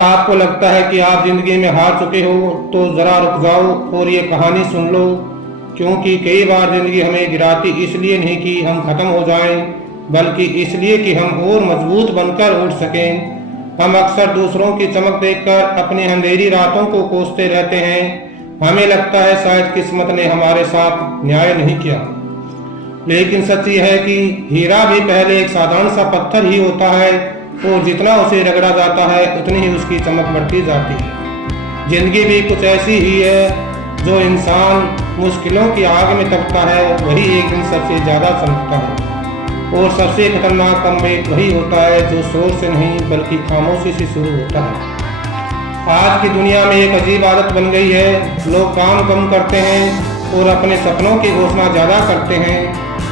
आपको लगता है कि आप जिंदगी में हार चुके हो तो जरा रुक जाओ और ये कहानी सुन लो, क्योंकि कई बार जिंदगी हमें गिराती इसलिए नहीं कि हम खत्म हो जाएं, बल्कि इसलिए कि हम और मजबूत बनकर उठ सकें। हम अक्सर दूसरों की चमक देखकर अपनी अंधेरी रातों को कोसते रहते हैं। हमें लगता है शायद किस्मत ने हमारे साथ न्याय नहीं किया, लेकिन सच ये है कि हीरा भी पहले एक साधारण सा पत्थर ही होता है और जितना उसे रगड़ा जाता है उतनी ही उसकी चमक बढ़ती जाती है। जिंदगी भी कुछ ऐसी ही है, जो इंसान मुश्किलों की आग में तपता है वही एक दिन सबसे ज्यादा चमकता है, और सबसे खतरनाक कमबैक वही होता है जो शोर से नहीं बल्कि खामोशी से शुरू होता है। आज की दुनिया में एक अजीब आदत बन गई है, लोग काम कम करते हैं और अपने सपनों की घोषणा ज्यादा करते हैं।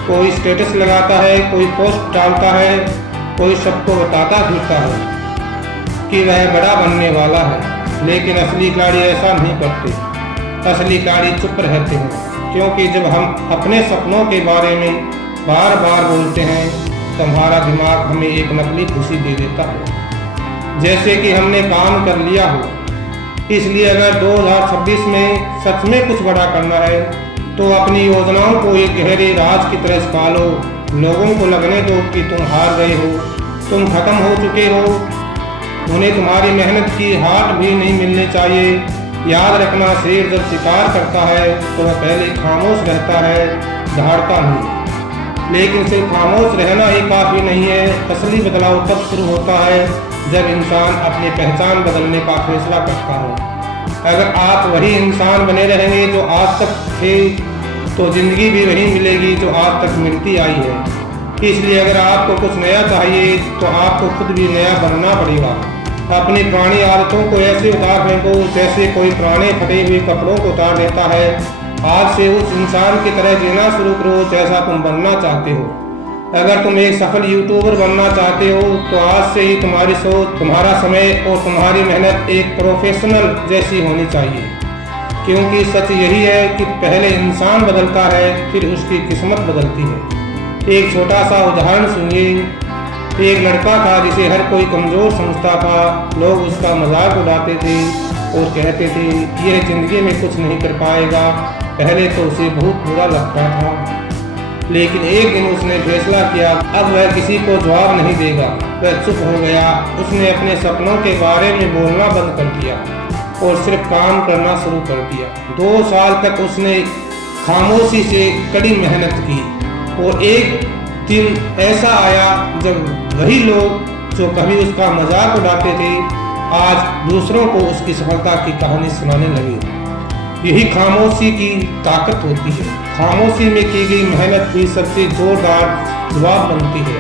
कोई स्टेटस लगाता है, कोई पोस्ट डालता है, कोई सबको बताता फिरता है कि वह बड़ा बनने वाला है, लेकिन असली खिलाड़ी ऐसा नहीं करते। असली खिलाड़ी चुप रहते हैं, क्योंकि जब हम अपने सपनों के बारे में बार बार बोलते हैं तो हमारा दिमाग हमें एक नकली खुशी दे देता है, जैसे कि हमने काम कर लिया हो। इसलिए अगर 2026 में सच में कुछ बड़ा करना है तो अपनी योजनाओं को एक गहरे राज की तरह पालो। लोगों को लगने दो कि तुम हार गए हो, तुम खत्म हो चुके हो। उन्हें तुम्हारी मेहनत की हाथ भी नहीं मिलनी चाहिए। याद रखना, शेर जब शिकार करता है तो वह पहले खामोश रहता है, दहाड़ता नहीं। लेकिन सिर्फ खामोश रहना ही काफ़ी नहीं है। असली बदलाव तब शुरू होता है जब इंसान अपनी पहचान बदलने का फैसला करता है। अगर आप वही इंसान बने रहेंगे जो आज तक थे, तो जिंदगी भी वही मिलेगी जो आज तक मिलती आई है। इसलिए अगर आपको कुछ नया चाहिए तो आपको खुद भी नया बनना पड़ेगा। अपनी पुरानी आदतों को ऐसे उतार फेंको जैसे कोई पुराने फटे हुए कपड़ों को उतार देता है। आज से उस इंसान की तरह जीना शुरू करो जैसा तुम बनना चाहते हो। अगर तुम एक सफल यूट्यूबर बनना चाहते हो तो आज से ही तुम्हारी सोच, तुम्हारा समय और तुम्हारी मेहनत एक प्रोफेशनल जैसी होनी चाहिए, क्योंकि सच यही है कि पहले इंसान बदलता है फिर उसकी किस्मत बदलती है। एक छोटा सा उदाहरण सुनिए। एक लड़का था जिसे हर कोई कमज़ोर समझता था। लोग उसका मजाक उड़ाते थे और कहते थे यह जिंदगी में कुछ नहीं कर पाएगा। पहले तो उसे बहुत बुरा लगता था, लेकिन एक दिन उसने फैसला किया अब वह किसी को जवाब नहीं देगा। वह चुप हो गया। उसने अपने सपनों के बारे में बोलना बंद कर दिया और सिर्फ काम करना शुरू कर दिया। 2 साल तक उसने खामोशी से कड़ी मेहनत की, और एक दिन ऐसा आया जब वही लोग जो कभी उसका मजाक उड़ाते थे आज दूसरों को उसकी सफलता की कहानी सुनाने लगे। यही खामोशी की ताकत होती है। खामोशी में की गई मेहनत ही सबसे जोरदार जवाब बनती है।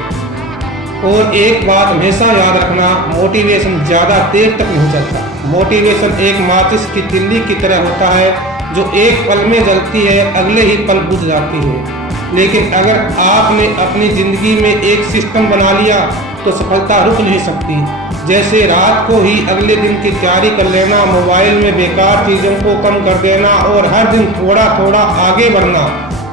और एक बात हमेशा याद रखना, मोटिवेशन ज़्यादा देर तक नहीं चलता। मोटिवेशन एक माचिस की तिल्ली की तरह होता है जो एक पल में जलती है, अगले ही पल बुझ जाती है। लेकिन अगर आपने अपनी ज़िंदगी में एक सिस्टम बना लिया तो सफलता रुक नहीं सकती। जैसे रात को ही अगले दिन की तैयारी कर लेना, मोबाइल में बेकार चीज़ों को कम कर देना और हर दिन थोड़ा थोड़ा आगे बढ़ना।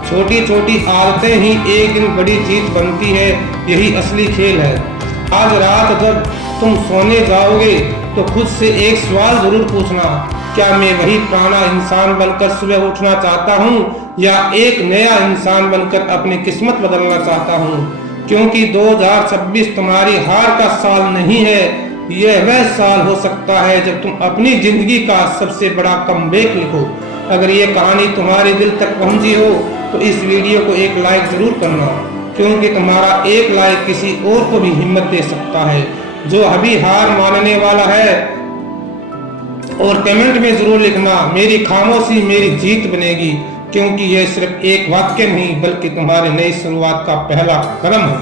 छोटी छोटी आदतें ही एक दिन बड़ी जीत बनती है। यही असली खेल है। आज रात जब तुम सोने जाओगे तो खुद से एक सवाल जरूर पूछना, क्या मैं वही पुराना इंसान बनकर सुबह उठना चाहता हूँ या एक नया इंसान बनकर अपनी किस्मत बदलना चाहता हूँ? क्योंकि 2026 तुम्हारी हार का साल नहीं है, यह वह साल हो सकता है जब तुम अपनी जिंदगी का सबसे बड़ा कमबैक लिखो। अगर ये कहानी तुम्हारे दिल तक पहुंची हो तो इस वीडियो को एक लाइक जरूर करना, क्योंकि तुम्हारा एक लाइक किसी और को भी हिम्मत दे सकता है जो अभी हार मानने वाला है। और कमेंट में जरूर लिखना, मेरी खामोशी मेरी जीत बनेगी, क्योंकि यह सिर्फ एक वाक्य नहीं बल्कि तुम्हारी नई शुरुआत का पहला कदम है।